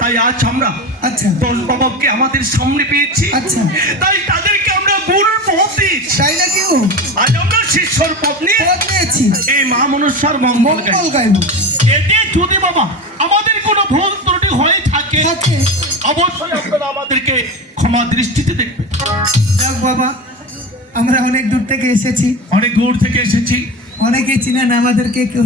তাই আজ আমরা 10 বাবাকে আমাদের সামনে পেয়েছি, তাই তাদেরকে আমরা মূল পথই তাই নাকি? আজ আমরা শিষ্যর পথ নিয়েছি এই মা মনসার মঙ্গল গাইব। এতে যদি বাবা আমাদের কোনো ভুল ত্রুটি হয়ে থাকে অবশ্যই আপনারা আমাদেরকে ক্ষমা দৃষ্টিতে দেখবেন। যাক বাবা, আমরা অনেক দূর থেকে এসেছি, অনেক দূর থেকে এসেছি, অনেকেই চিনেন আমাদেরকে, কেউ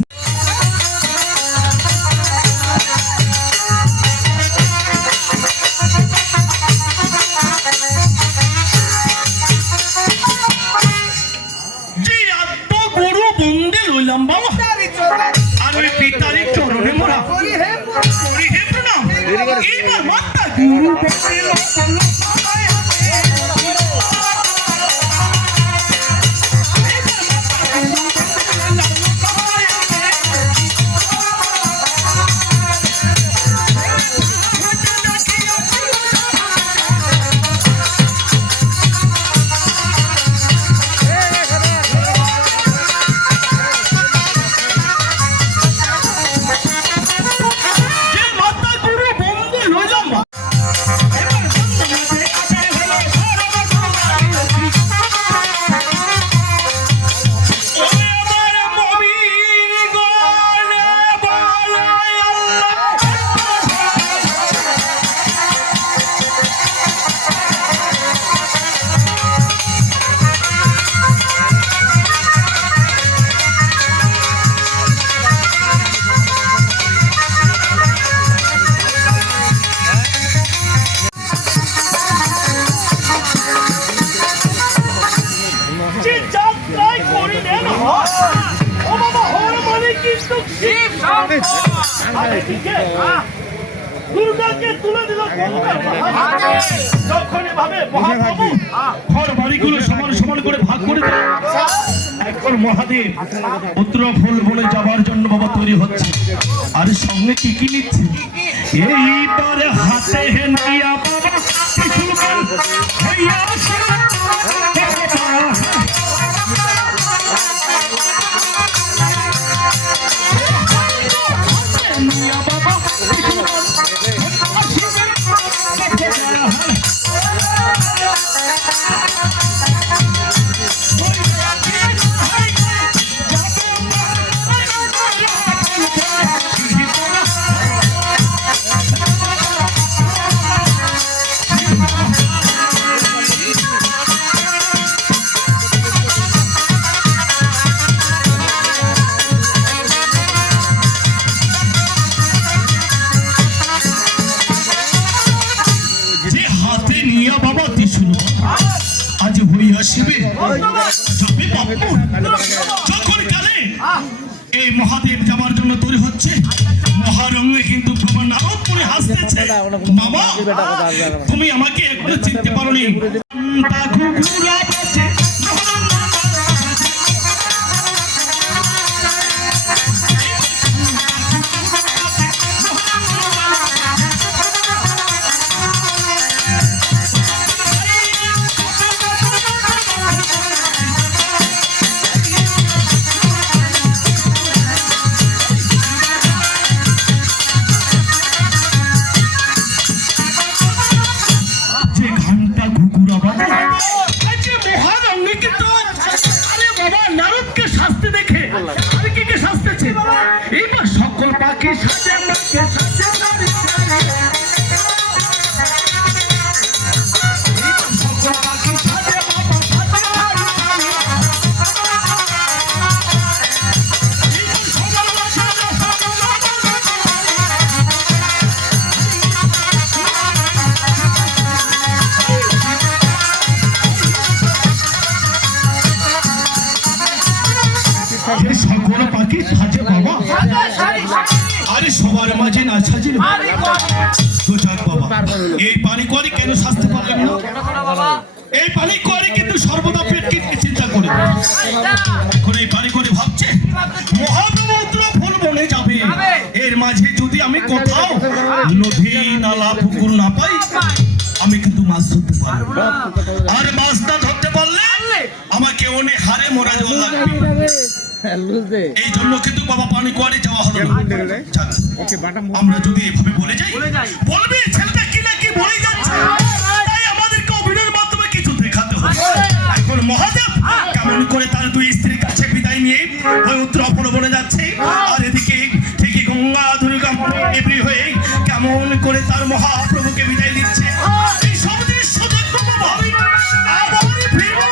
দুর্গাকে তুলে দিল যখন এভাবে মহাপ্রভু ঘর বাড়িগুলো সমান সমান করে ভাগ করে দিল। এখন মহাদেব পুত্র ফুল বনে যাবার জন্য বাবা তৈরি হচ্ছে, আর সঙ্গে কি কি নিচ্ছে এইবারে হাতে নিয়া বাবা এই মহাদেব যাবার জন্য তৈরি হচ্ছে। মহারঙ্গে কিন্তু তোমার নাম পরে হাসতেছে। মামা তুমি আমাকে একটু চিনতে পারোনি? আরে সবার মাঝে না সাজিল বাবা এই পানি করে কেন শাস্তি পারলেন না? এই পানি করে কিন্তু সর্বদা পেট কেটে চিন্তা করে এখন এই পানি করে ভাবছে মহাপ্রভুত্র ফুল বনে যাবে, এর মাঝে যদি আমি কোথাও নদী নালা পুকুর না পাই আমি কিন্তু মাছ ধরতে পারবো, আর মাছটা ধরতে পারলে আমাকে অনেক হারে মরা যাওয়া লাগবে। এই জন্য কিন্তু বাবা পানি কোয়ারে যাওয়া হলো না। আমরা যদি এভাবে বলে যাই বলবে ছেলেটা কি না কি বলে যাচ্ছে, তাই আমাদেরকে অভিনয়ের মাধ্যমে কিছু দেখাতে হবে। মহাদেব কেমন করে তার দুই স্ত্রীর কাছে বিদায় নিয়ে ওই উত্তরাপণ বলে যাচ্ছে, আর এদিকে ঠিকই গঙ্গা দুর্গা এমনি হয়ে কেমন করে তার মহাপ্রভুকে বিদায় দিচ্ছে। এই সব দৃশ্য দেখবো ভাবি আবার ফিরবো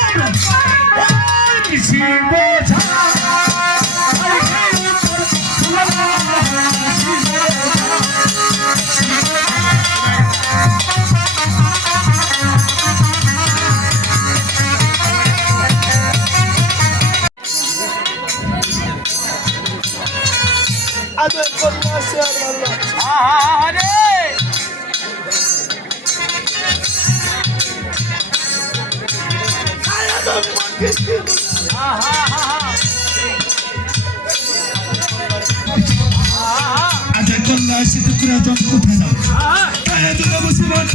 ওই শিব আজয় কন্যা সিদ্ধপুরা জন কোথায় যাও? তোরা বসে মানুষ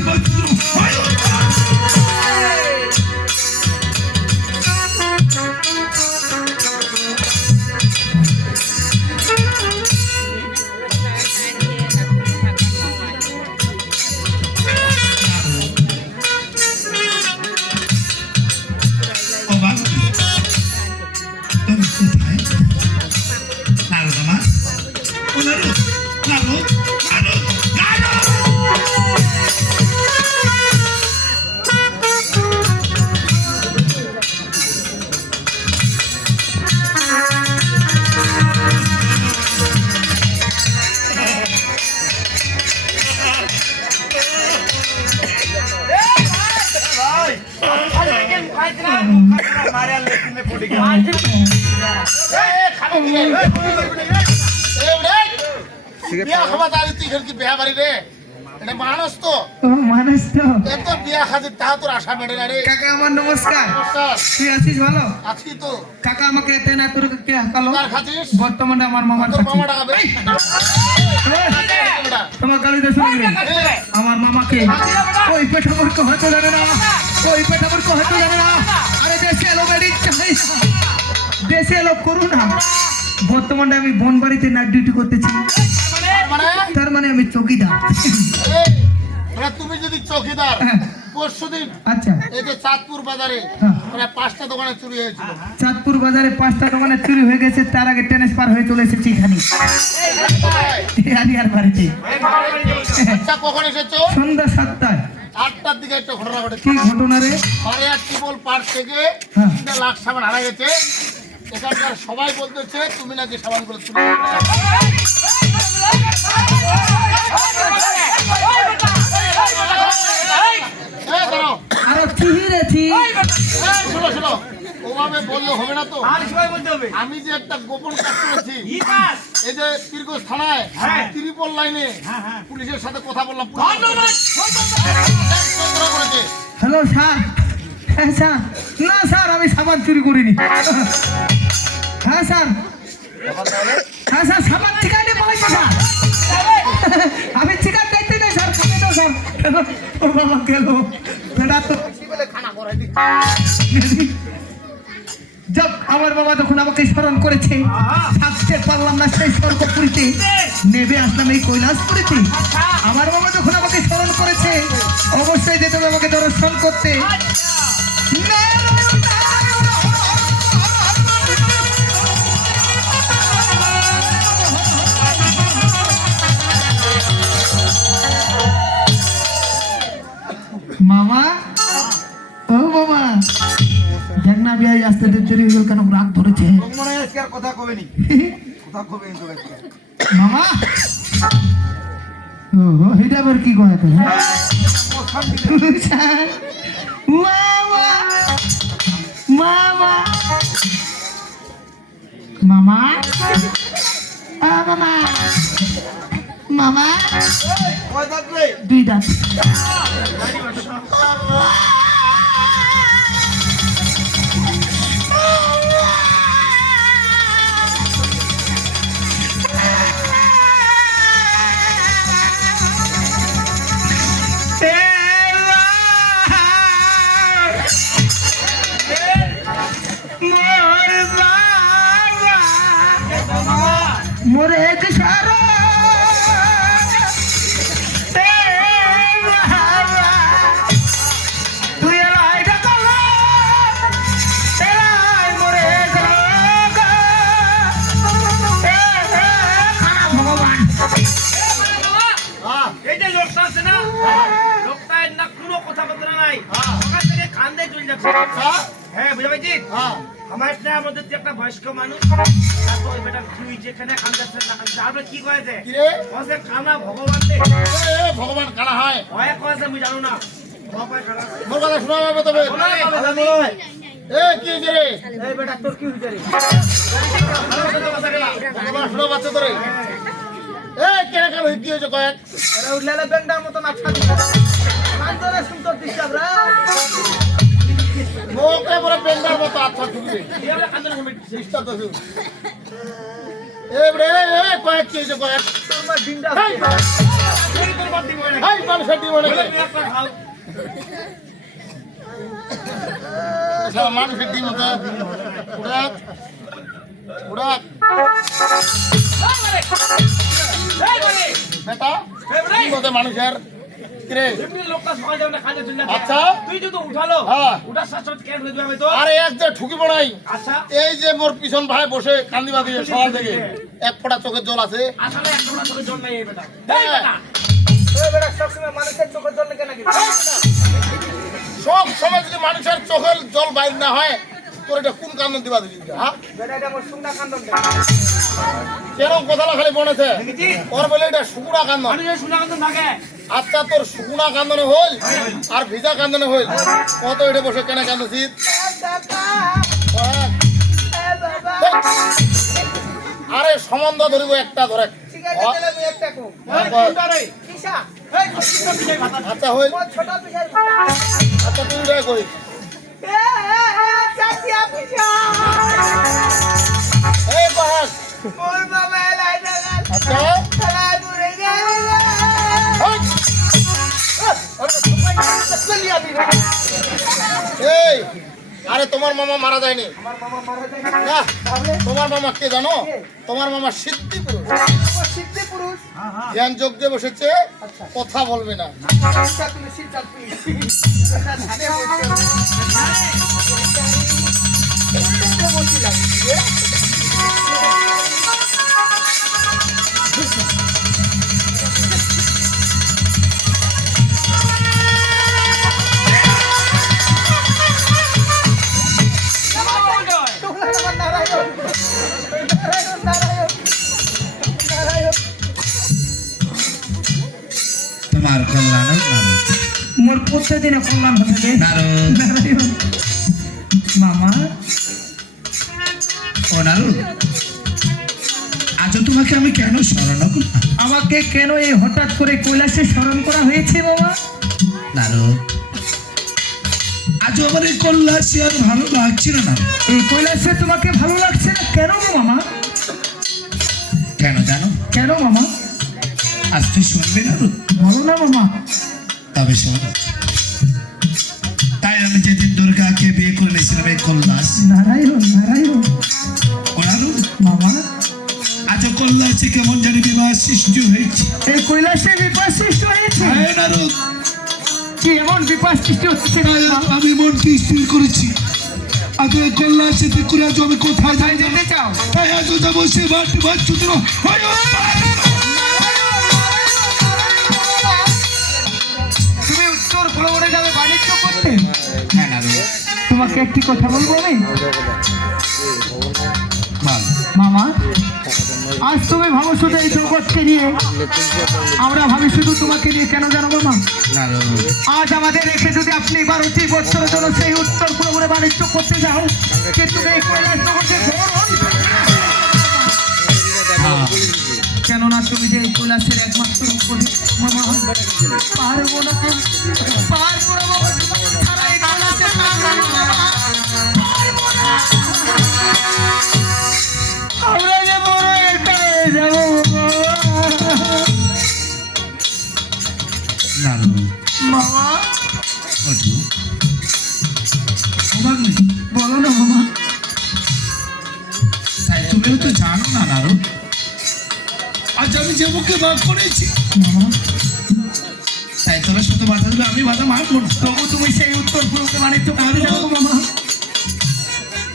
তো মানুষ তো এত বিয়া খাতির তা তোর আশা মেটে না রে। কাকা আমার নমস্কার। তুই আছিস ভালো? আজকে তো কাকা আমাকে এতে না তোর কে হাঁকালো? কার খাতিস? বর্তমানে আমার মামার তোর কাছে। মামা টাকা বে। তোমার গালি দিয়ে শুনবি? আমার মামাকে ওই পেঠামুরকে হয়তো জানে না, ওই পেঠামুরকে হয়তো জানে না। আরে দেশে এলো গাড়ি চাই, দেশে এলো করু না। বর্তমানে আমি বনবাড়িতে নাইট ডিউটি করতেছি, তার মানে আমি চৌকিদার। তুমি যদি চৌকিদার, হ্যাঁ। পরশুদিন আচ্ছা, এই যে চাঁদপুর বাজারে হ্যাঁ। প্রায় 5টা দোকানে চুরি হয়েছিল। চাঁদপুর বাজারে 5টা দোকানে চুরি হয়ে গেছে, তার আগে ট্রান্সফার হয়ে চলে এসেছি এখানে আলিয়ার বাড়িতে। আচ্ছা, কখন এসেছো? সন্ধ্যা 7টায়। 8টার দিকে একটা ঘটনা ঘটেছে। কি ঘটনা রে? পাড়িয়ার টিবল পার্ক থেকে হ্যাঁ। 3 লাখ সাবান হারা গেছে। এখানকার সবাই বলতেছে তুমি নাকি সাবান করে চুরি। দাঁড়াও, আরে চিহিরেছি। শোনো শোনো, ওভাবে বললে হবে না তো। আমি যে একটা গোপন কাজ করেছি, এই যে পীরগঞ্জ থানায় ত্রিপল লাইনে পুলিশের সাথে কথা বললাম। Hello sir. হ্যাঁ স্যার। না স্যার, আমি সাবান চুরি করিনি। হ্যাঁ স্যার, হ্যাঁ স্যার, সাবান চিকাই নিয়ে পালাইছে স্যার। আমি চিকান দেখতে নেই স্যার, খাবে তো স্যার। ও বাবা গেল বেটা তো। যাক, আমার বাবা যখন আমাকে স্মরণ করেছে, থাকতে পারলাম না সেই স্বর্গপুরীতে, নেবে আসলাম এই কৈলাসপুরীতে। আমার বাবা যখন আমাকে স্মরণ করেছে, অবশ্যই যেতে হবে আমাকে দর্শন করতে। মামা, ও মামা, দেখ না বিয়ে আসতে দেরি হয়ে গেল, কেন রাগ ধরেছে? কথা কবেনি, কথা কবেনি তো মামা, ও এটা আবার কি কয় তো? মামা, মামা, মামা, মামা, মামা, দুই দাঁত। मोरे एक सारा तू ये लाइट कला নাই হ্যাঁ। ওখান থেকে কান্দে চলে যাচ্ছে আচ্ছা হ্যাঁ বুঝতে পারছি হ্যাঁ আমার একটা আমাদের যে একটা বয়স্ক মানুষ তারপর ওই বেটা তুই যেখানে কান্দাচ্ছে না কান্দছে আমরা কি কয়েছে কি রে কয়েছে কানা ভগবান দে এ ভগবান কানা হয় হয় কয়েছে আমি জানো না ভগবান কানা মোর কথা শোনা যাবে তবে এ কি হয়েছে রে এই বেটা তোর কি হইছে রে ভগবান শোনা পাচ্ছে তোরে এ কেন কেন কি হয়েছে কয়েক আরে উঠলে বেন্ডার মতো নাচা দিছে কান্দরে সুন্দর দিছে আমরা মোকে বলে বেন্দার মতো আত্মা ঢুকবে এই আমরা কান্দরে কমিটি চেষ্টা তো শুন এ রে এ কয়েক কি হয়েছে কয়েক তোমার দিনটা এই তুই তোর বাদ দিব না এই মানুষের ডিমনে বলে তুই একটা খাও সব মানুষের ডিম হতো উড়াক উড়াক এই বলে বেটা ডিম হতো মানুষের কিরে এমনি লোকটা সকাল যাবে না কাজে চলে যাচ্ছে আচ্ছা। তুই যদি উঠালো হ্যাঁ। উঠার সাথে সাথে কেন হয়ে যাবে তো আরে এক যে ঠুকি পড়াই আচ্ছা এই যে মোর পিছন ভাই বসে কান্দি বাঁধি সকাল থেকে এক ফোঁটা চোখের জল আছে আসলে একটা না তোকে জল নাই এই বেটা হ্যাঁ। এই বেটা এই বেটা সবসময় মানুষের চোখের জল কেন কি সব সময় যদি মানুষের চোখের জল বাইর না হয় তোর এটা কোন কান্দন দিবা দিবি হ্যাঁ বেটা এটা মোর সুন্দর কান্দন কেরম কথা খালি বনেছে দেখেছি ওর বলে এটা শুকুনা কান্দন মানুষের সুন্দর কান্দন থাকে আচ্ছা তোর শুকুনা কান্দনে হইল আর ভিজা কান্দনে হইল কত এটা বসে কেন কান্দছিস আরে সম্বন্ধ ধরিব একটা ধরে ঠিক আছে তাহলে আমি একটা কো হ্যাঁ, বল। রে কিসা এই কিসা বিজয় ভাতা আচ্ছা হইল মোর ছোট বিজয় আচ্ছা তুই এটা করিস চাচিয়া পিসা এই বাহাস মোর বাবা এলাই না আচ্ছা খেলা দূরে গেল হই। এই আরে তোমার মামা মারা যায়নি আমার মামা মারা যায় না তোমার মামা কে জানো তোমার মামা সিদ্ধি পুরুষ সিদ্ধি পুরুষ জ্ঞান যজ্ঞে বসেছে কথা বলবে না আচ্ছা তুমি সিদ্ধা পুরুষ এটা ধানে বসে লাগছে তোমার কল্যাণ হোক নারদ। মোর প্রত্যেকদিন কল্যাণ হতে নারদ মামা ও নারদ আজ তোমাকে আমি কেন স্মরণ করলাম আমাকে কেন এই হঠাৎ করে কৈলাসে স্মরণ করা হয়েছে বাবা নারদ আজ আমার এই কল্যাণী আর ভালো লাগছে না নারদ এই কৈলাসে তোমাকে ভালো লাগছে না কেন গো মামা কেন জানো কেন মামা আজ তুই শুনবে নারদ বলো না মামা তবে শোন তাই আমি যেদিন দুর্গাকে বিয়ে করে নিয়েছিলাম এই কল্যাণ নারায়ণ নারায়ণ ও নারদ মামা আজ কল্যাণী কেমন জানি বিবাহ সৃষ্টি হয়েছে এই কৈলাসে বিপাস সৃষ্টি হয়েছে হ্যাঁ নারদ কি এমন বিপাস সৃষ্টি হচ্ছে তাই আমি মনকে স্থির করেছি আজ এই কল্যাণী করে আজ আমি কোথায় যাই জানি যেতে চাও তাই আজ যাবো সে বাচ্চু তুমি উত্তর ভ্রমণে যাবে বাণিজ্য করতে হ্যাঁ নারদ তোমাকে একটি কথা বলবো আমি বল মামা আজ তুমি ভাবো শুধু এই জগৎকে নিয়ে আমরা ভাবি শুধু তোমাকে নিয়ে কেন জানো মামা নারদ আজ আমাদের রেখে যদি আপনি 12টি বছরের জন্য সেই উত্তর পূর্বে বাণিজ্য করতে যাও কিন্তু এই কৈলাস জগতে ধরুন কেননা তুমি যে এই কৈলাসের একমাত্র উপদেশ মামা পারবো না পারবো না বাবা, সারা এই কৈলাসে পারবো না, পারবো না। আমরা যে বড় একটা হয়ে যাবো নারদ মামা ওঠো অবাক নেই বলো না মামা তাই তুমিও তো জানো না নারদ আজ আমি যে মুখে বাদ করেছি মামা তাই তোরা শুধু বাধা দেবে আমি বাধা মারবো না তবু তুমি সেই উত্তর পূর্বে বাণিজ্য করতে যাবো গো মামা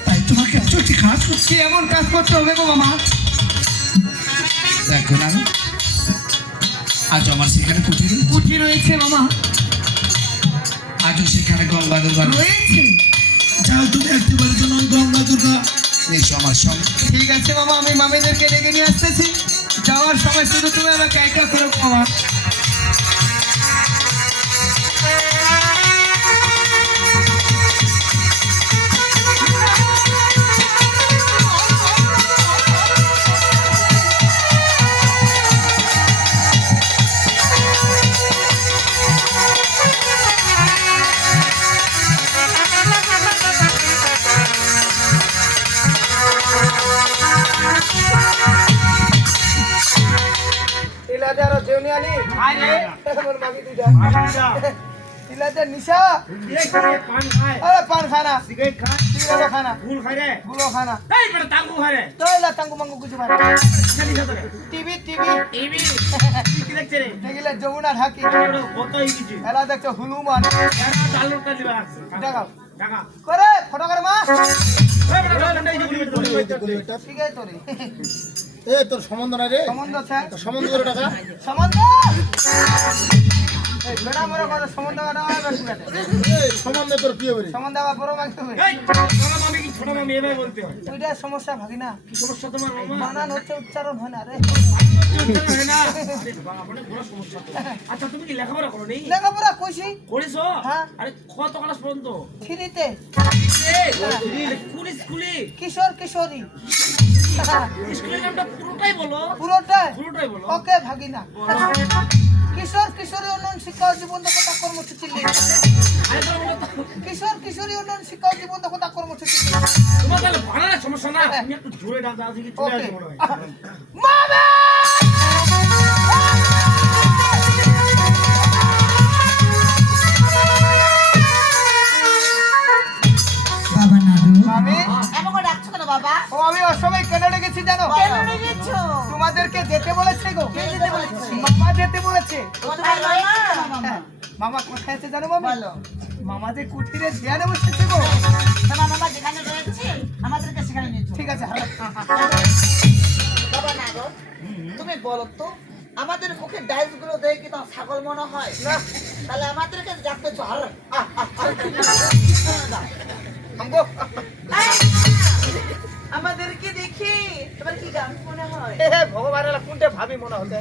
তাই তোমাকে একটি কাজ করছি কি এমন কাজ করতে হবে গো মামা দেখো না আজ আমার সেখানে কুটির কুঠি রয়েছে মামা আজ আজও সেখানে গঙ্গা দুর্গা রয়েছে। যাও তুমি একটিবারের জন্য ওই গঙ্গা দুর্গা এসো আমার সঙ্গে। ঠিক আছে মামা, আমি মামিদেরকে ডেকে নিয়ে আসতেছি। যাওয়ার সময় শুধু তুমি আমাকে একটা করে মামা। তিলাদার জেউনিয়ানি আরে আমার মামি দুইটা আচ্ছা তিলাদার নিশা এই করে পান খায় আরে পান খানা সিগারেট খায় সিগারেট খানা ফুল খায় রে গুলো খানা এই বেটা তাঙ্গু খায় রে তোলা টাঙ্গু মাঙ্গু কিছু খানা খালি খাতে রে টিভি টিভি কি দেখছে রে দেখিলে যমুনা ঢাকি কত হই গেছে এলা দেখছো হনুমান এরা চালুর কাজ দিবা টাকা টাকা করে ফটো করে মা ওই বেটা লন্ডাই যে ঠিক আছে তোরে এ তোর সম্বন্ধ নাই রে, সম্বন্ধ আছে তোর সম্বন্ধ করে টাকা। সম্বন্ধ এই বেড়া মরে করে সম্বন্ধ কাটা হয় বেকুড়াতে এই সম্বন্ধে তোর কি হবে রে? সম্বন্ধ আবার বড় মাগতে হবে এই ছোট মামি কি ছোট মামি এভাবে বলতে হয় ওইটা সমস্যা ভাগি না কি সমস্যা তোমার মামা বানান হচ্ছে উচ্চারণ হয় না রে হয় না আরে বাবা বড় বড় সমস্যা তো। আচ্ছা তুমি কি লেখাপড়া করো নি লেখাপড়া কইছি করেছো হ্যাঁ। আরে কত ক্লাস পর্যন্ত থ্রিতে স্কুলে কিশোর কিশোরী স্কুলের নামটা পুরোটাই বলো পুরোটাই পুরোটাই বলো ওকে ভাগিনা কিশোর কিশোরী উন্নয়ন শিক্ষা ও জীবন দক্ষতা কর্মসূচি লিখ আরে তোর বলো তো, কিশোর কিশোরী উন্নয়ন শিক্ষা ও জীবন দক্ষতা কর্মসূচি লিখ তোমার তাহলে বানানোর সমস্যা না তুমি একটু জোরে ডাক দাও দেখি চলে ওকে আসবে মনে হয় মামা বাবা নাদু মামি এমন ডাকছো কেন বাবা? ও আমি অসময় কেন ডেকেছি জানো কেন রেখেছো? তোমাদেরকে যেতে বলেছে গো কে যেতে বলেছে? মামা যেতে বলেছে তোমার মামা? হ্যাঁ, মামা কোথায় আছে জানো মামি বলো। মামা যে কুঠিরে ধ্যানে বসেছে গো তোমার মামা যেখানে রয়েছে আমাদেরকে সেখানে নিয়ে চলো। ঠিক আছে বাবা না গো, তুমি বলো তো আমাদের মুখে ডাইস গুলো দেখে কি তোমার ছাগল মনে হয় না? তাহলে আমাদেরকে ডাকতে চল। আমাদেরকে দেখি তোমার কি গান মনে হয়? ভগবানের কোনটা ভাবি মনে হতে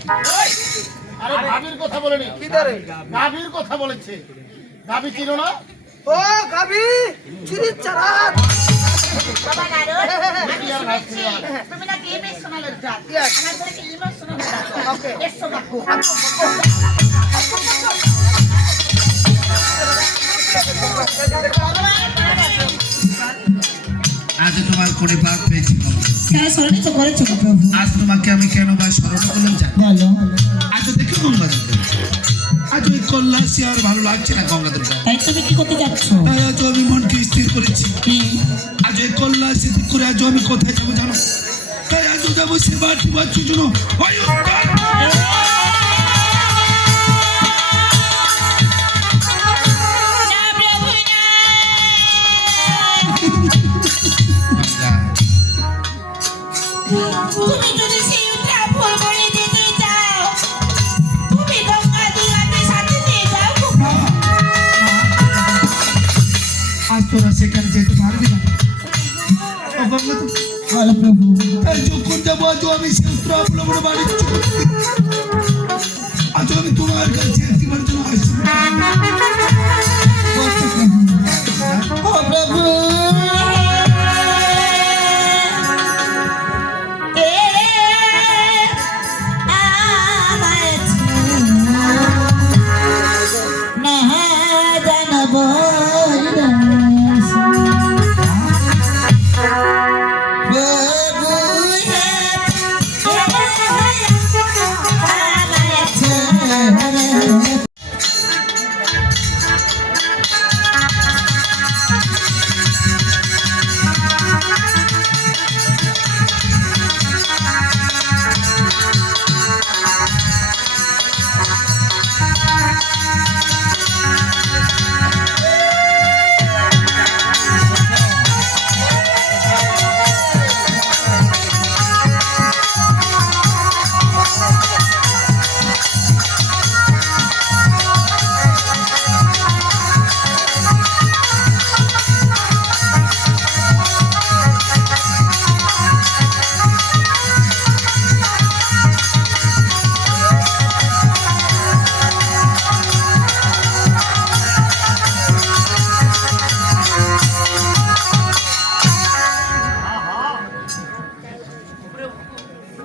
আরে গাভীর কথা বলেনি, কি ধরে গাভীর কথা বলেছে। গাভী ছিল না? ও গাবি চিরি চারাত বাবা না গো, আমি শুনেছি তুমি নাকি ইমোশনাল ডাক। আমাদেরকে ইমোশনাল ডাক। Okay. এসো বাপু। আজ তোমার করে বাপ পেয়েছি বাবা। তারা স্মরণ তো করেছো গো প্রভু। আজ তোমাকে আমি কেন বা স্মরণ করলাম জানো? বলো। আজ দেখো গঙ্গা দুর্গা, আজ ওই কল্যাশী আর ভালো লাগছে না গঙ্গা দুর্গা। তাই তুমি কি করতে যাচ্ছ? তাই আজ আমি মনকে স্থির করেছি, আজ ওই কল্যাশী ঠিক করে আজ আমি কোথায় যাবো জানো? তাই আজও যাবো সেবা টিবার জন্য ওই উত্তর। তুমি যদি সেই উত্তরা ভুল করে যেতে চাও তুমি গঙ্গা দুর্গাকে সাথে নিয়ে যাও গো। আজ তোরা সেখানে যেতে পারবি না ও গঙ্গা তো বলো প্রভু। তাই যখন যাবো আজও আমি সে উত্তর অবলম্বন বাড়ি আজ আমি তোমার কাছে একটিবার জন্য আসছি। ও প্রভু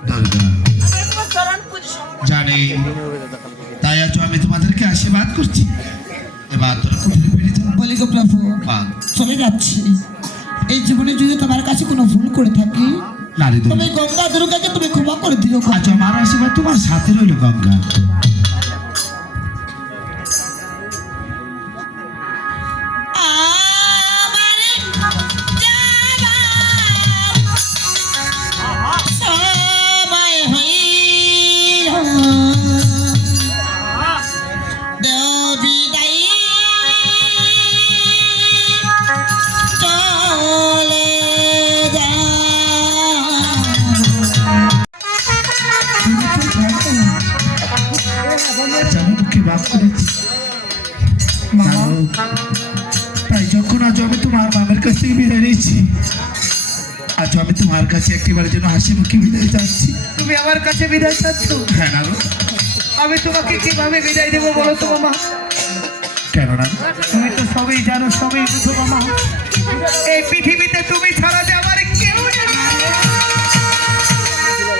দুর্গা আমি তোমার চরণ পুজো সম্পন্ন জানি, তাই আজ আমি তোমাদেরকে আশীর্বাদ করছি। এবার তোরা কুটিরে ফিরে যাও। বলি গো প্রভু, মা, চলে যাচ্ছি। এই জীবনে যদি তোমার কাছে কোনো ভুল করে থাকি, নারী দুর্গা, তুমি গঙ্গা দুর্গাকে তুমি ক্ষমা করে দিও গো। আজ আমার আশীর্বাদ তোমার সাথে রইল গঙ্গা। আমারে যাবার সময় হইল, দেও বিদায়, চলে যা। আজ আমি তোকে মাফ করেছি। তাই যখন আজ আমি তোমার মামের কাছ থেকে বিদায় নিয়েছি, আজ আমি তোমার কাছে একেবারে যেন হাসি মুখে বিদায় যাচ্ছি। তুমি আমার কাছে বিদায় চাচ্ছ? হ্যাঁ নারু, আমি তোমাকে কিভাবে বিদায় দেবো বলো তো মামা? কেন না? তুমি তো সবই জানো, সবই বুঝো মামা। এই পৃথিবীতে তুমি ছাড়া যে আমার কেউ নেই।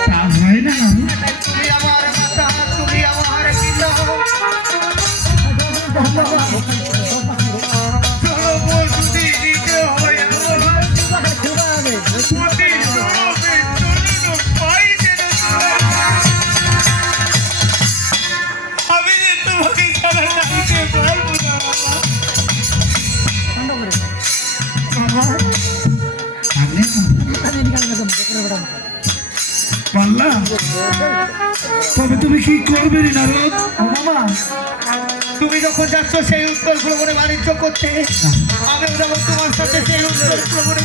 তা হয় না নারু। তুমি আমার মাতা, তুমি আমার পিতা। সর্বজুদি নিজে হয়ে আমার প্রতি জনমে চরণ পাই যেন তোমার। আমি যে তোমাকে ছাড়া থাকতে পারবো না মামা। আমি পাল্লা, তবে তুমি কি করবে রে নারদ? ও মামা, তুমি যখন যাচ্ছ সেই উত্তর ভ্রমণে বাণিজ্য করতে, আমিও যখন তোমার সাথে সেই উত্তর ভ্রমণে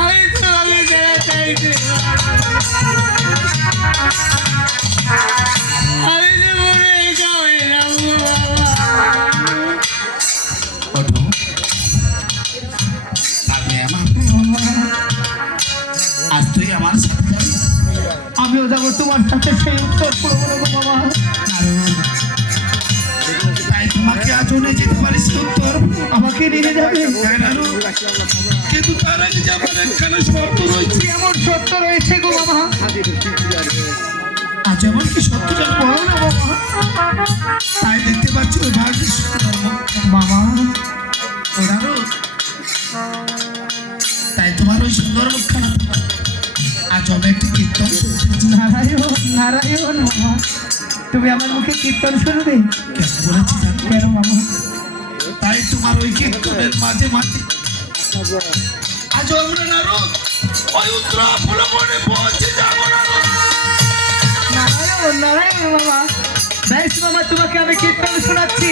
আমি তোমাকে যারা চাইতে আমি যে মনে একা হয়ে যাবো ওঠো, আমি আমার আজ তুই আমার সাথে যাবি। আমিও যাবো তোমার সাথে সেই উত্তর ভ্রমণে গো মামা। তাই তোমাকে আজও নিয়ে যেতে পারিস উত্তর। আমাকে নিয়ে যাবে? হ্যাঁ নারু, কিন্তু তার আগে যাবার একখানা শর্ত রয়েছে। এমন সত্য রয়েছে গো মামা। আজ এমন কি সত্য জানো? বলো না মামা। তাই দেখতে পাচ্ছি ওই ভাগ্য মামা, ও নারু, তাই তোমার ওই সুন্দর মুখখানা আজ আমি একটি কীর্তন শুনতেছি। নারায়ণ নারায়ণ মামা, তুমি আমার মুখে কীর্তন শুনবে? কেন বলেছি জানো? কেন মামা? তাই তোমার ওই কীর্তনের মাঝে মাঝে আজ আমরা নারু ওই উত্তরা ফুলমনে পৌঁছে যাবো নারু। নারায়ণ নারায়ণ মামা। বেশ মামা, তোমাকে আমি কীর্তন শোনাচ্ছি,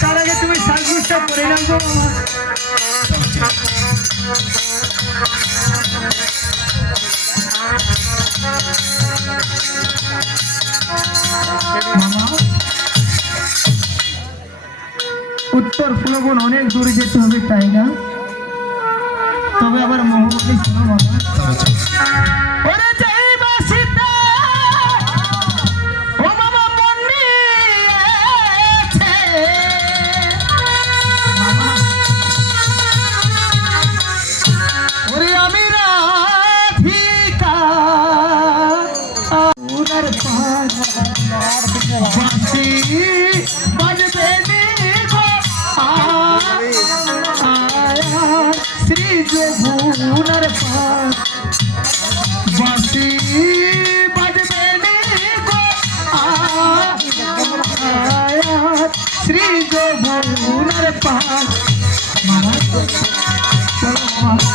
তার আগে তুমি সাজগোজটা করে নাও গো মামা। মামা, উত্তর ফুলবন অনেক দূরে যেতে হবে তাই না? তবে আবার মহবতে শোনো মামা। তবে চল। ওরে যাই বাসিতে ও মামা মন নিয়েছে। মামা, ওরে আমি রাধিকা উনার পাশ বাঁশি বাজবে নি গো আয়া শ্রী যমুনার পাশ বাঁশি বাজবে নি গো আয়া শ্রী যমুনার পাশ। মামা চলো মামা।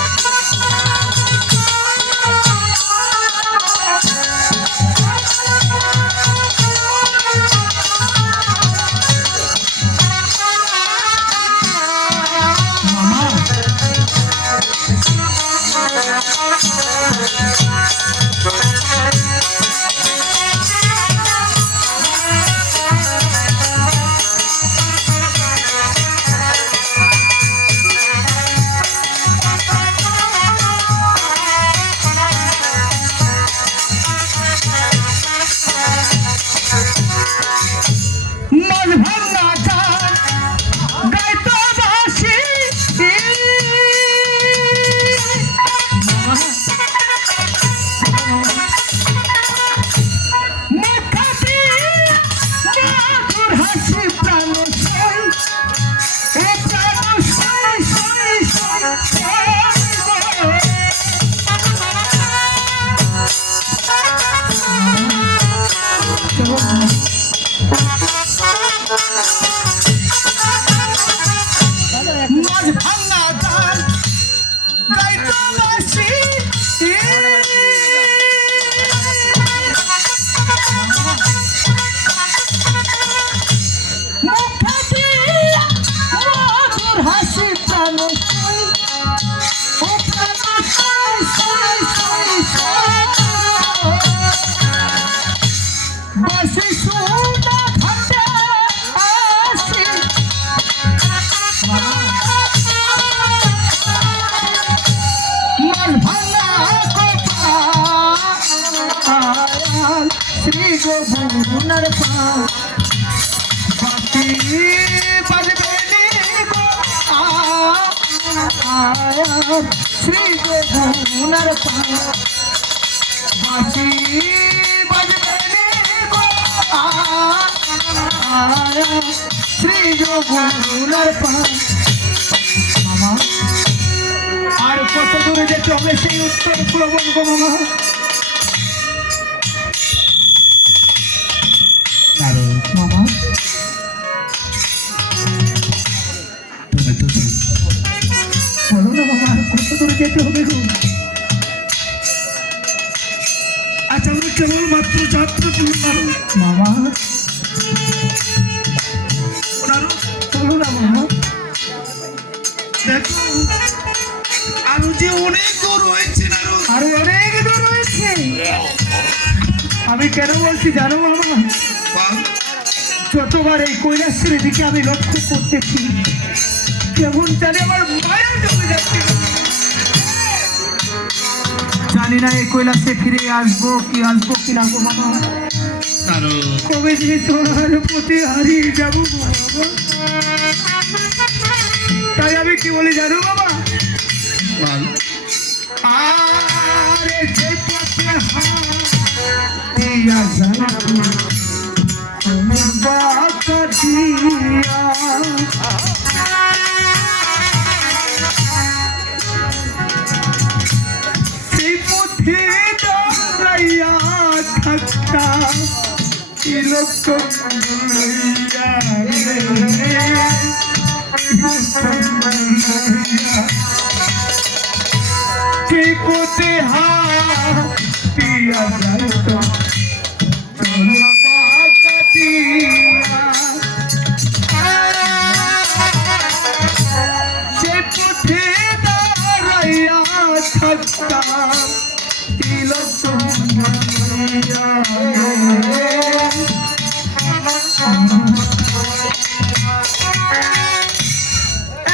মাঝ ভাঙা গান গাইতো বাসি মুখে মধুর হাসি প্রাণ ও প্রাণ সই সই সই সই বাসি সোনা ঘাটে আসি মাল ভাঙা কপাল শ্রী গোবুনার পাল বাতি বাজবে নি গো শ্রী গোবুনার পাল বাতি বাজবে নি গো শ্রী গোবুনার পাল মামা আর কত দূরে যেতে হবে সেই উত্তর পুরো বলবো মামা মামা তুমি তো জানো। বলো না মামা আর কত দূরে যেতে হবে গো আজ আমরা কেবলমাত্র যাত্রা শুরু করো মামা বলো না মামা দেখো আরো যে অনেক দূর রয়েছে আরো আরো অনেক দূর রয়েছে আমি কেন বলছি জানো মামা বাহ, যতবার এই কৈলাসের দিকে আমি লক্ষ্য করতেছি কেমন জানি আমার মায়া জমে যাচ্ছে জানি না এই কৈলাসে ফিরে আসবো কি না গো মামা আরো কবে যে সোনার প্রতি হারিয়ে যাবো গো বাবা তাই আমি কি বলি জানো বাবা বল আরে যে পথে হারিয়া যাবো বাকাটিয়া সেই পথে দাঁড়াইয়া থাকতা তিলক লইয়া রে সেই পথে হারিয়া যাইতো সে পথে দাঁড়াইয়া থাকতাম তিলক তোমার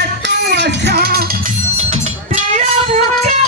এত আশা প্রিয়া বুকে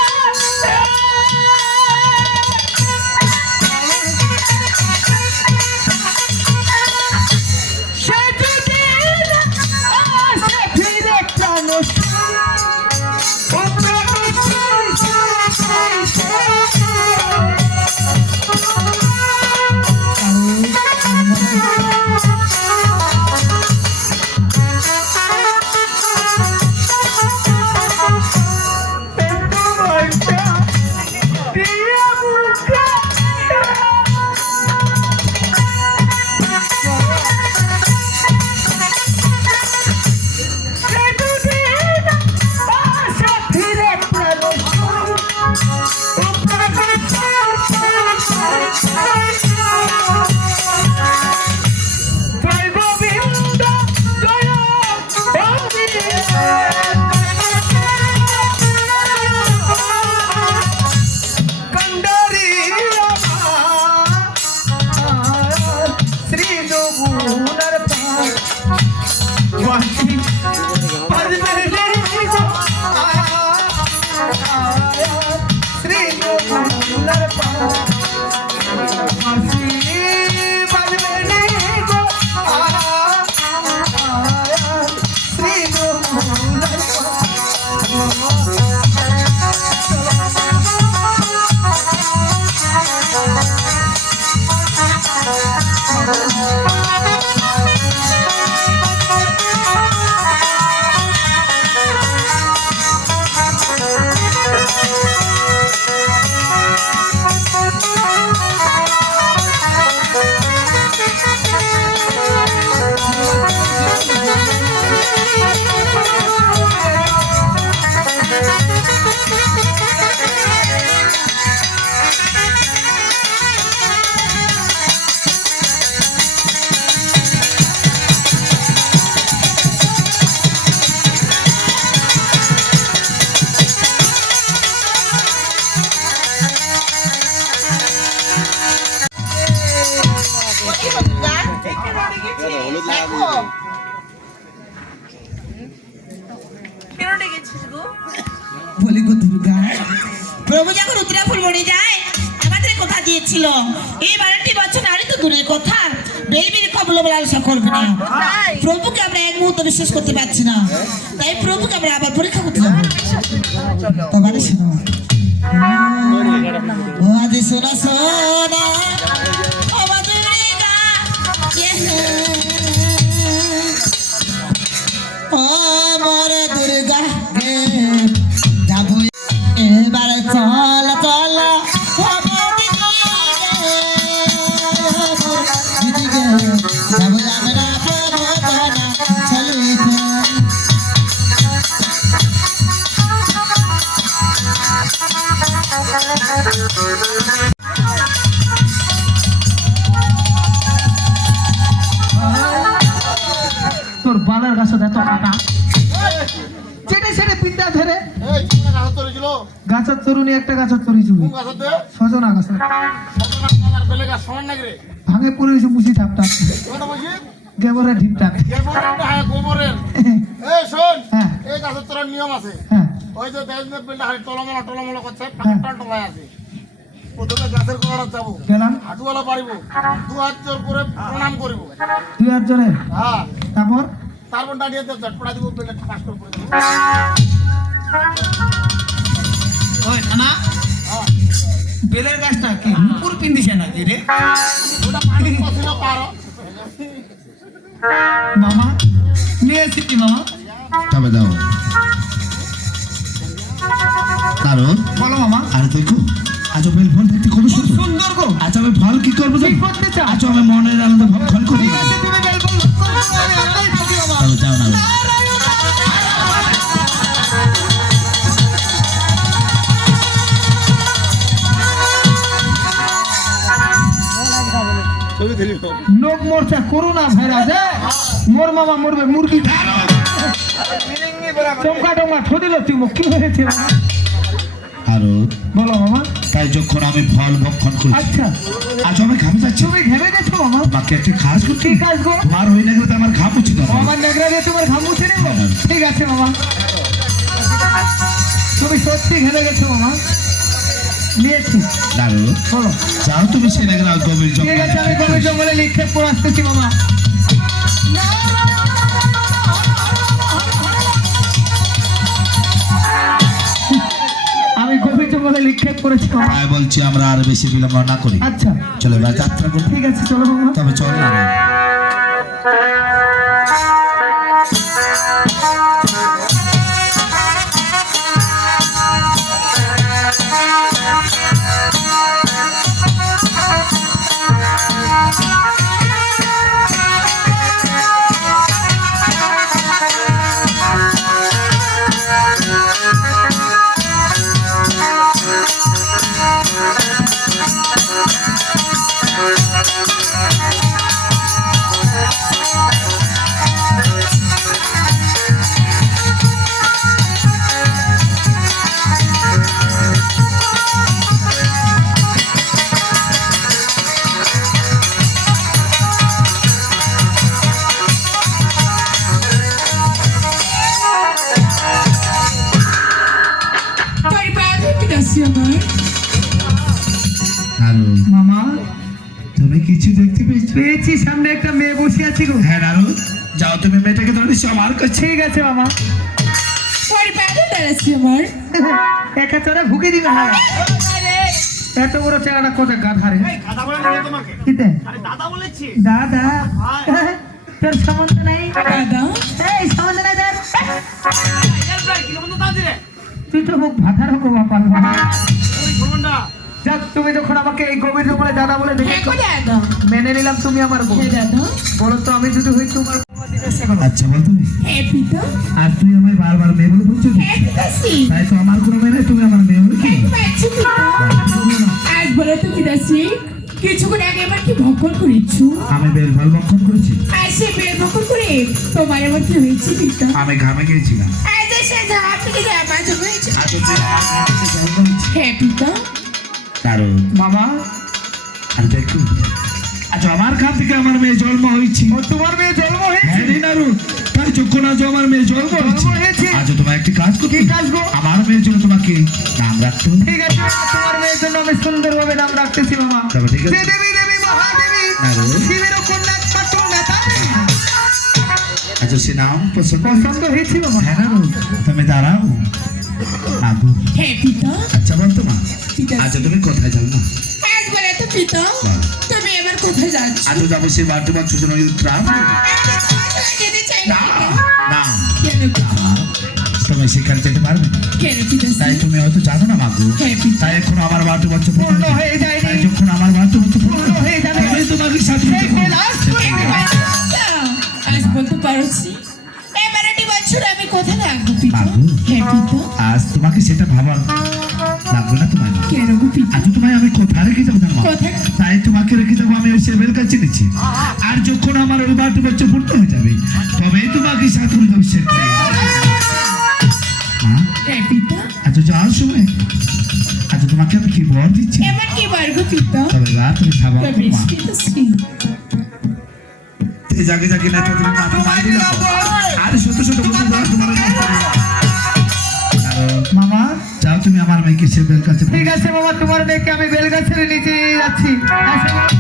দেখো কেন ডেকেছিস গো? বলি গো দুর্গা, প্রভু যখন উত্তরা ফুল বনে যায় আমাদের কথা দিয়েছিল এই 12টি বছর নারী তো দূরের কথা বেবির কবল বলে আলোচনা করবে না। তাই প্রভুকে আমরা এক মুহূর্ত বিশ্বাস করতে পারছি না, তাই প্রভুকে আমরা আবার পরীক্ষা করতে যাবো। তোমার শোনো ও আদি শোনা শোনা আমার দুর্গা যাবো এবারে চল চল যাবো আমরা প্রবোধনা চলে তোর বালের গাছে এত কাটা চেটে চেটে পিঠা ধরে এই চিকনা গাছ তরেছিল গাছের তরুণী একটা গাছের তরি চুবি কোন গাছতে সজনা গাছে আর বেলে গাছ সমান নাকি রে ভাঙে পড়ে গেছে মুসি থাপটা কোনটা বসি দেবরে ঢিপটাক গোবরের না হ্যাঁ গোবরের এই শোন হ্যাঁ। এই গাছের তোর নিয়ম আছে হ্যাঁ ওই যে দেশনে বেলটা হাড়ি টলমলা করছে পাঁচটা টলায় আছে প্রথমে গাছের গোড়াটা যাবো গেলাম হাঁটুওয়ালা পারিব 2 হাত জোর করে প্রণাম করিব 2 হাত জোরে হ্যাঁ তারপর দাঁড়িয়ে ঝটপটা দিব বেলটা ঠাস করে পড়ে দিব ওই নানা হ্যাঁ বেলের গাছটা কি মুকুর পিন্দিছে নাকি রে ওটা পানি পছন্দ পারো মামা নিয়ে এসেছি মামা তবে দাও কারণ বলো মামা আরে দেখো আজ বেল ফল দেখতে খুব সুন্দর সুন্দর গো আজ আমি ফল কি করবো কি করতে চাও? আজ আমি মনের আনন্দ ভক্ষণ করি ঠিক আছে তুমি বেল বল আমি আমরাই থাকি মামা তবে যাও না লোক মোর্চা করোনা ভাইরাস মোর মামা মরবে মুরগি চমকা টমকা ঠোদিল তুই মুখ কি হয়েছে মামা? আরো বলো মামা তাই যখন আমি ফল ভক্ষণ করি আচ্ছা আজ আমি ঘামে যাচ্ছি তুমি ঘেমে গেছো মামা বাকি একটা কাজ করতে কি কাজ গো তোমার হয়ে না গেলে তো আমার ঘাম উচিত হবে আমার নেগরা দিয়ে তোমার ঘাম মুছে নেবো ঠিক আছে মামা তুমি সত্যি ঘেমে গেছো মামা নিয়েছি দাঁড়ো বলো যাও তুমি সেটা গেলে গভীর ঠিক আছে আমি গভীর জঙ্গলে জঙ্গলে নিক্ষেপ করে আসতেছি মামা আমি গভীর জঙ্গলে নিক্ষেপ করেছি মামা তাই বলছি আমরা আর বেশি বিলম্ব না করি আচ্ছা চলো এবার যাত্রা করি ঠিক আছে চলো মামা তবে চল না রে। নারু মামা তুমি কিছু দেখতে পেয়েছো পেয়েছি সামনে একটা মেয়ে বসে আছে গো হ্যাঁ নারু যাও তুমি মেয়েটাকে ধরে এসো আমার কাছে ঠিক আছে মামা একা চড়া ভুকে দিবে না এত বড় চেহারা কোথা গাধারে কথা বলে নিয়ে তোমাকে কিতে আরে দাদা বলেছি দাদা তোর সম্বন্ধ নাই দাদা এই সম্বন্ধ নাই তোর কি বন্ধু দাদি রে তুই তো মুখ ভাতার হবো বাপাল ওই বলবো যাক তুমি যখন আমাকে এই গভীর জঙ্গলে দাদা বলে হ্যাঁ দেখেছো গো দাদা মেনে নিলাম তুমি আমার বউ হ্যাঁ দাদা বলো তো আমি যদি হই তোমার আচ্ছা বল তুমি হ্যাঁ পিতা আর তুই আমায় বারবার মেয়ে বলে বলছো কি? হ্যাঁ পিতাশ্রী তাই তো আমার কোনো মেয়ে নাই তুমি আমার মেয়ে বলে কি পাচ্ছি পিতা আজ বলে তো পিতাশ্রী কিছুক্ষণ আগে আমার কি ভক্ষণ করেছো আমি বেল ফল ভক্ষণ করেছি আর সে বের ভক্ষণ করে তোমার আমার কি হয়েছে পিতা আমি ঘামে গিয়েছিলাম আজ সে ঝাড় থেকে জামা জমেছে আজ তুই আমাকে জানতে হচ্ছে হ্যাঁ পিতা কারণ মামা আর দেখো আজ আমার তোমার কাছ থেকে আমার মেয়ে জন্ম হয়েছে। ও তোমার মেয়ে জন্ম হয়েছে? হ্যাঁ রে নারু, তাই যখন আজ আমার মেয়ে জন্ম জন্ম হয়েছে? আজ তোমার একটি কাজ করতে কি কাজ গো? আমার মেয়ের জন্য তোমাকে নাম রাখতে হবে। ঠিক আছে বাবা, তোমার মেয়ের জন্য আমি সুন্দরভাবে নাম রাখতেছি বাবা। তবে ঠিক আছে। যে দেবী দেবী মহাদেবী নারু। শিবের কন্যা একমাত্র নেতা। আচ্ছা সে নাম পছন্দ পছন্দ হয়েছে বাবা। হ্যাঁ নারু, তুমি দাঁড়াও। আগু হ্যাঁ পিতা। আচ্ছা বলতো মা, ঠিক আছে। আজ তুমি কোথায় যাও না? একবারে তো পিতা, তুমি এবার কোথায় যাচ্ছ? আজ যাবো সে বাড়তে পারছো জন্য ট্রাম যেতে চাই না না। না কেন পিতা? তুমি সেখানে যেতে পারবে না। কেন পিতা? তাই তুমি হয়তো জানো না মাগু, হ্যাঁ পিতা। তাই এখন আমার বাড়তে পারছো পূর্ণ হয়ে যায়নি। তাই যখন আমার বাড়তে পারছো পূর্ণ হয়ে যাবে। তবে তোমাকে সাথে সেই কৈলাস আজ বলতে পারছি এবারেটি বছর আমি কোথায় থাকবো পিতা? বাবু। হ্যাঁ পিতা। আজ তোমাকে সেটা ভাবার লাগবে না তোমার। কেন গো পিতা? আজ তোমায় আমি কোথায় রেখে যাবো জানো? কোথায়? তাই তোমাকে রেখে যাবো আমি ওই সেবের কাছে নিচ্ছি। আর যখন আমার ওই বাড়তে পারছো পূর্ণ হয়ে যাবে তবেই তোমাকে সাথে নিয়ে যাবো সে হ্যাঁ পিতা। আচ্ছা যাওয়ার সময় আচ্ছা তোমাকে আমি কি বর দিচ্ছি, এবার কি পারবো পিতা? তবে রাত তুমি খাবার তবে পিতা শ্রী জাগে জাগে না তুমি না তোমায় দিলাম। আরে সত্য সত্য বলতে দাও তোমার মামা যাও তুমি আমার মেয়েকে সেবের কাছে ঠিক আছে বাবা, তোমার মেয়েকে আমি বেলগাছের নিচে যাচ্ছি। আসো বাবা।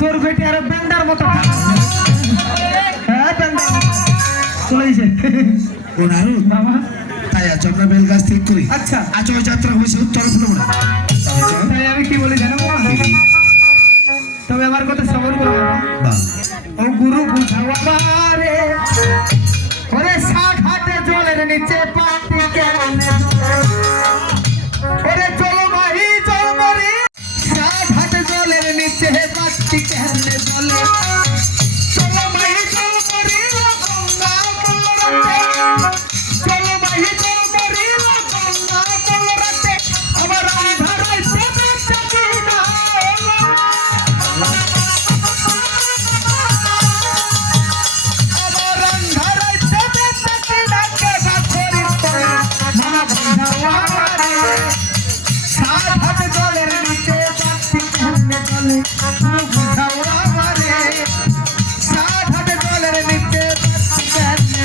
তোর বেটি আরো বেন্দার মতো। হ্যাঁ বেন্দার চলেছে কোন আরো বাবা। তাই আজ আমরা বেলগাছ ঠিক করি। আচ্ছা আজ ওই যাত্রা হয়েছে উত্তর ফুলবনা। তাই আমি কি বলি জানো বাবা? তবে আমার কথা সবর করো বাবা। ও গুরু বুঝাও আমারে, ওরে ষাট হাতে জলের নিচে পাতি কেমনে ওরে চলো মাহি চলো মরি, ষাট হাতে জলের নিচে পাতি কেমনে জলে চলো মাহি চলো মরি গঙ্গা কলরাতে, চলো মাহি চলো মরি গঙ্গা কলরাতে, আমার আধারাই পেতে চাকি না আমার আন্ধারাই পেতে চাকি না কে রাখরিতে মা বন্ধাওয়া রে, সাত হাত জলের নিচে পাখি কেমনে জলে মা বন্ধাওয়া রে, সাত হাত জলের নিচে পাখি কেমনে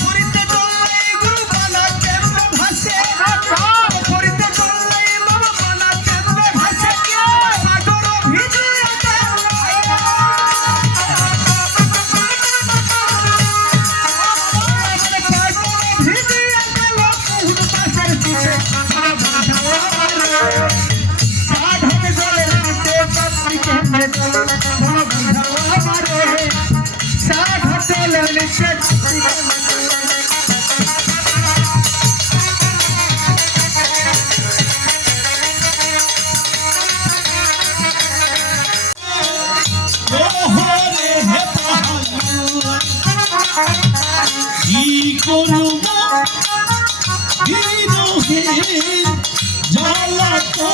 পুরিতে চললে গুরু বালা কেমনে ভাসে, পুরিতে চললে বাবা বালা কেমনে ভাসে, সাগর ভিজিয়ে গেল সাগর ভিজিয়ে গেল কোন পাশের দিকে মা বন্ধাওয়া রে, সাত হাতে জলের নিচে পাখি কেমনে জলে মা বন্ধাওয়া রে, সাত হাতে জলের নিচে পাখি কেমনে কি করব বিরহে জ্বালা তো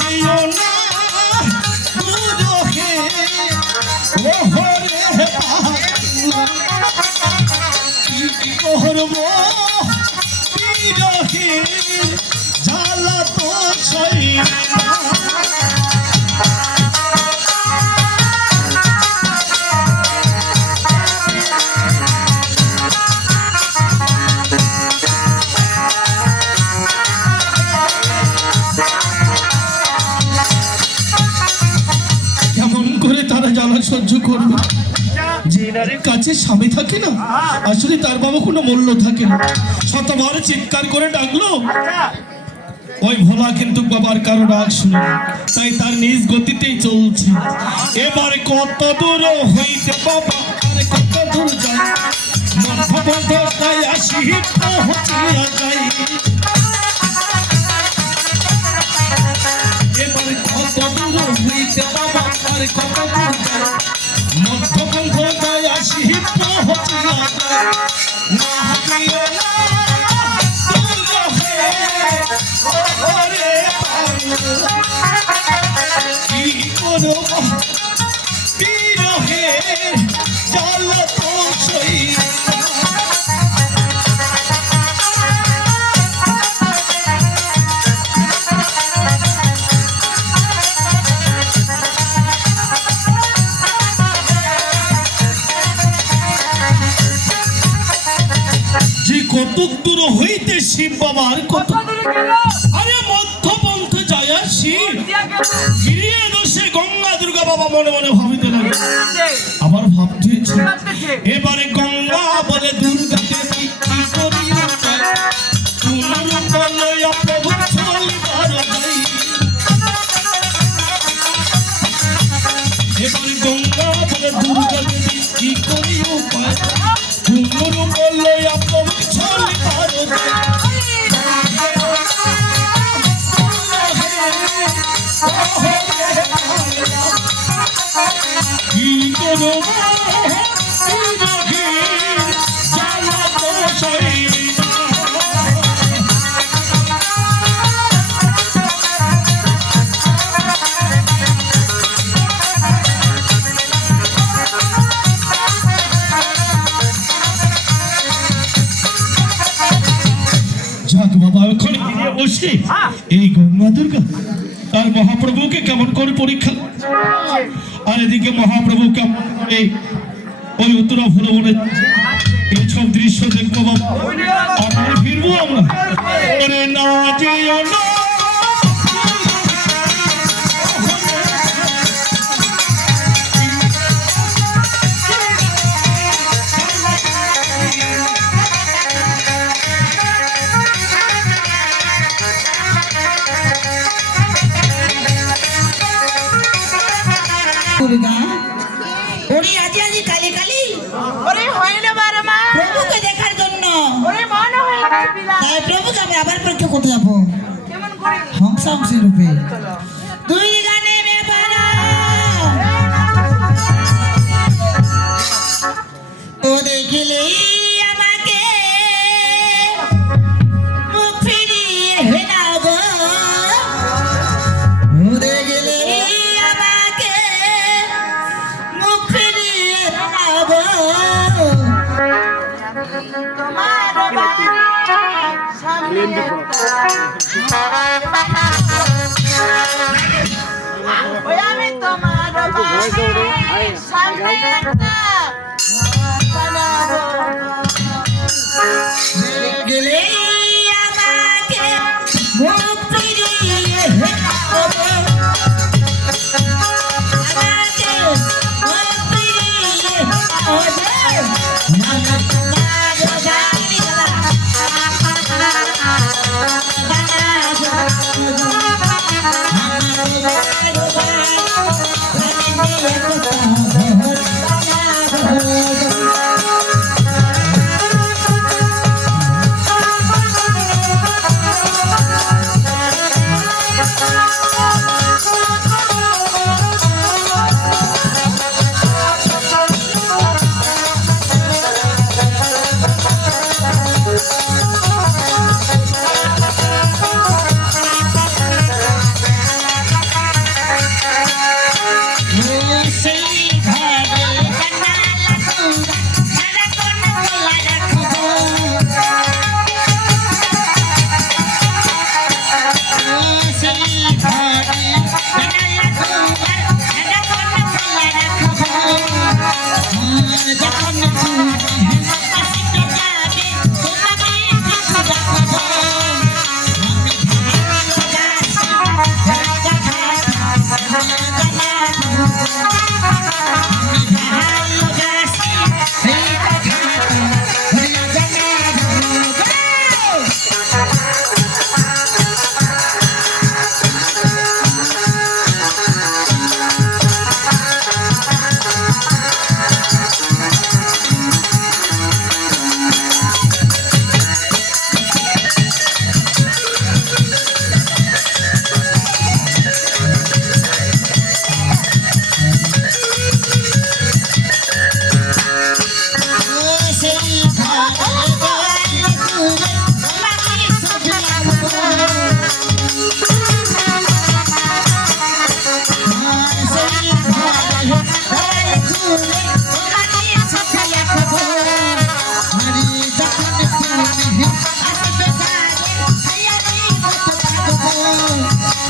দিও না বুড়োহে ওহরে কি করব বিরহে জ্বালা তো সহ্য করবে? যে নারীর কাছে স্বামী থাকে না, আসলে তার বাবা কোনো মূল্য থাকে না। শতবার চিৎকার করে ডাকলো, ওই ভোলা কিন্তু বাবার কারো ডাক শুনে না, তাই তার নিজ গতিতেই চলছে। এবারে কত দূর হইতে বাবা, আর কত দূর যায়, মন বন্ধ তাই আসি পৌঁছিয়া যাই। এবারে কত দূর হইতে বাবা, আর কত দূর যায়, মধ্য বন্ধ তাই আসি পৌঁছিয়া যায়। না হারিয়ে না দুর্গা হয়ে ওরে কি করো বিরহে জ্বালা তো সইব না। যে কতক দূর হইতে শিব বাবার কত, আরে মধ্যপন্থে যায় শিব ফিরিয়ে দোষে গঙ্গা দুর্গা বাবা মনে মনে ভাবিতে লাগে। আবার ভাবতেছে এবারে গঙ্গা বলে দুর্গা দেবী কি করিয়া যায়, পুনরূপ লইয়া প্রভু চলিবার যাই। এবারে গঙ্গা বলে দুর্গা দেবী কি করিয়া উপায়, পুনরূপ লইয়া প্রভু চলিবার যাই। কি করো জ্বালা তো সইব না। যাক বাবা, ওখানে গিয়ে বসে এই গঙ্গা দুর্গা আর মহাপ্রভুকে কেমন করে পরীক্ষা, আর এদিকে মহাপ্রভু কেমন এই ওই উত্তরা ভুলবনে এইসব দৃশ্য দেখবো বাবা। আবার ফিরবো আমরা, আরে না যেও না দুর্গা ওরে আজি আজি কালি কালি ওরে হয় না বারে মা, প্রভুকে দেখার জন্য, ওরে মনে হয় বিলা তাই প্রভুকে আমি আবার পরীক্ষা করতে যাবো কেমন করে হংসাংসের রূপে। দুই গানে মে পারা ও দেখিলেই আমাকে মুখ ফিরিয়ে হেনাব, ও দেখিলেই আমাকে মুখ ফিরিয়ে হেনাব। তোমার বাড়ি সামনে ওই আমি তোমার বাড়ি সামনে একটা বানাবো। গেলেই আমাকে মুখ ফিরিয়ে হেনাব, আমাকে মুখ ফিরিয়ে হেনাব। আমার তোমার বাড়ি দাদা, বানাবো।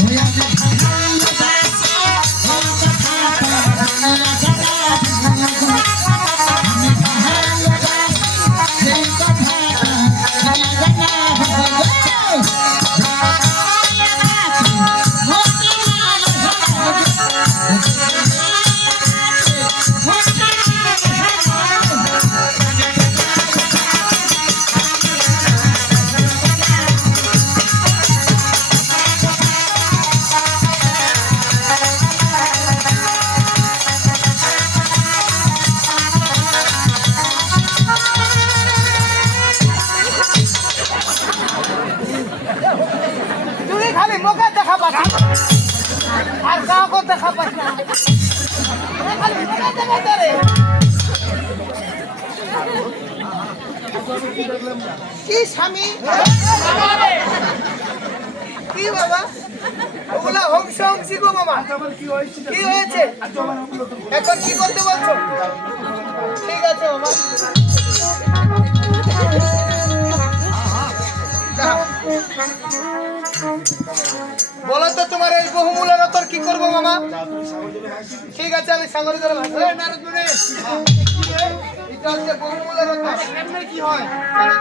ওই আমি ভালোবাসি ও কথাটা জানা গো। আমি ভালোবাসি সেই কথাটা জানা গো। তুই খালি মুখে দেখা পাচ্ছ আর কাউকে দেখা পাচ্ছ না তুই খালি মুখে দেখা করে কি স্বামী কি বাবা ওগুলা হংসি গো মামা কি হয়েছে এখন কি করতে বলছো ঠিক আছে মামা বলো তো তোমার এই বহুমূল্য তোর কি করবো মামা ঠিক আছে আমি সাগরে জলে ভাসবো এটা হচ্ছে বহুমূল্য কি হয়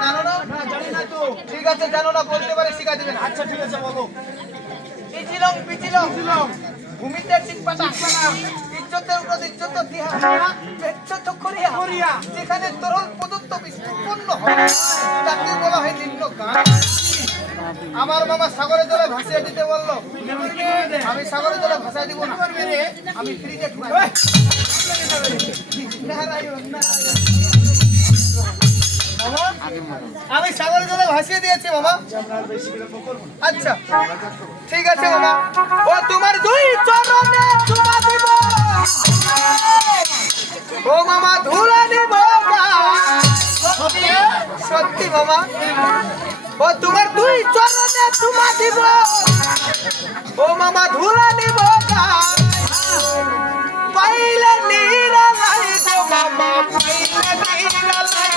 জানো না জানি না তো ঠিক আছে জানো না বলতে পারে শিখা দিবেন আচ্ছা ঠিক আছে বলো পিছিলং ভূমিতে টিকপাটা ইজ্জতের উপর ইজ্জত দিয়া ইজ্জত করিয়া যেখানে তরল পদার্থ বিস্ফোরণ হয় তাকে বলা হয় নিম্ন গান আমার মামা সাগরে জলে ভাসিয়ে দিতে বললো আমি সাগরে জলে ভাসিয়ে দিব না আমি ফ্রিজে আমি সাগরে জলে ভাসিয়ে দিয়েছি মামা আচ্ছা ঠিক আছে মামা ও তোমার দুই চরণে চুমা দিব ও মামা ধুলা দিব সত্যি মামা ও তোমার দুই চরণে চুমা দিব ও মামা ধুলা দিব পাইলে নিরালাই গো মামা পাইলে নিরালাই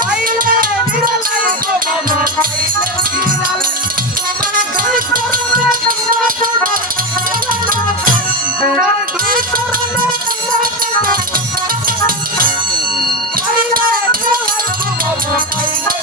পাইলে নিরালাই গো মামা পাইলে নিরালাই তোমার দুই চরণে চুমা দিব তোমার দুই চরণে চুমা দিব পাইলে নিরালাই গো মামা পাইলে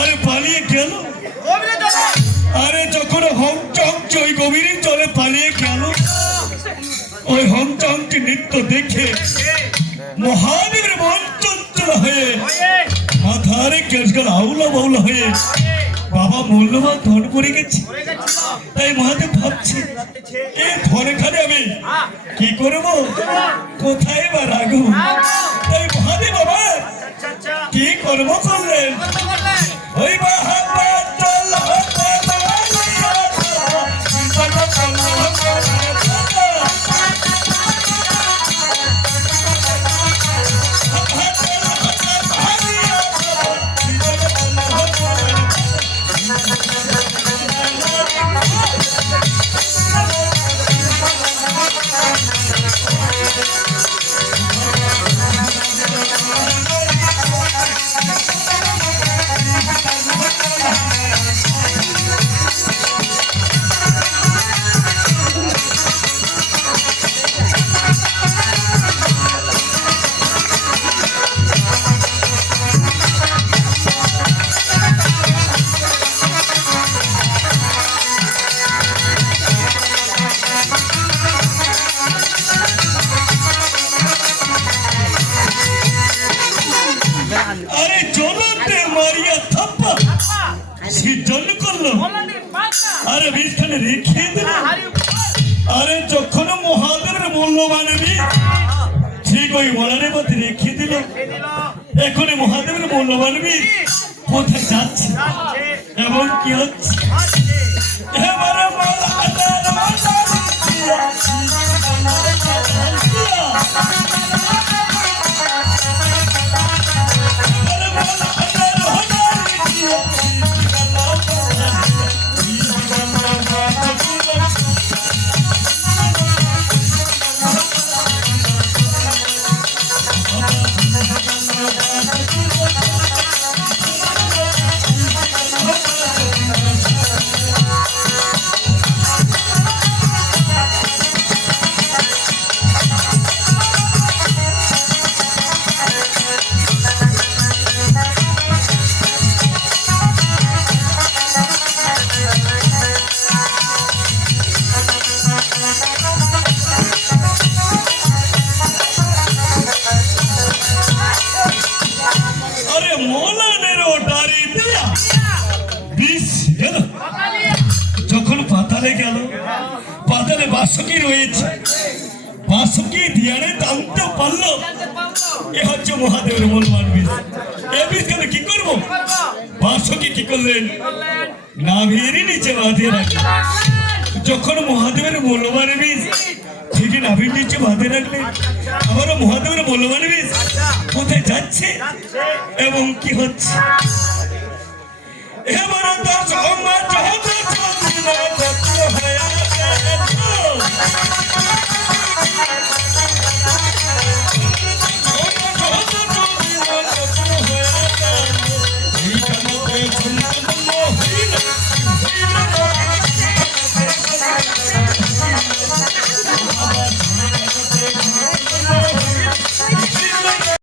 আরে পালিয়ে গেল আরে যখন হংচংচ ওই গভীর জলে পালিয়ে গেল ওই হংচংটি নৃত্য দেখে মহাদেবের মন চঞ্চল হয়ে মাথারে কেশগল আউলা বাউলা হয়ে বাবা মূল্যবান ধন পড়ে গেছে তাই মহাদেব ভাবছে এই ধনে খানে আমি কি করবো কোথায় বা রাখবো তাই মহাদেব বাবা কি করবো করলেন ওই মারিয়া থাপ্পা সে জন্য করলো আরে বিষখানে রেখে দিল আরে যখন মহাদেবের মূল্যবান ঠিক ওই মলারের মধ্যে রেখে দিল এখন মহাদেবের মূল্যবান কোথায় যাচ্ছে এমন কি হচ্ছে এবারে আরে মোলানেরও ডারি দিয়া বিষ এলো যখন পাতালে গেল পাতালে বাসকি রয়েছে বাসকি দিয়ারে টানতে পারলো এ হচ্ছে মহাদেবের মূল্যবান বিষ এ বিষ কেন কি করবো বাসকি কি করলেন নাভিরই নিচে বাঁধিয়ে রাখলেন যখন মহাদেবের মূল্যবান বিষ ঠিক নাভির নিচে বাঁধিয়ে রাখলেন আবারও মহাদেবের মূল্যবান বিষ কোথায় যাচ্ছে এবং কি হচ্ছে এবারে দশ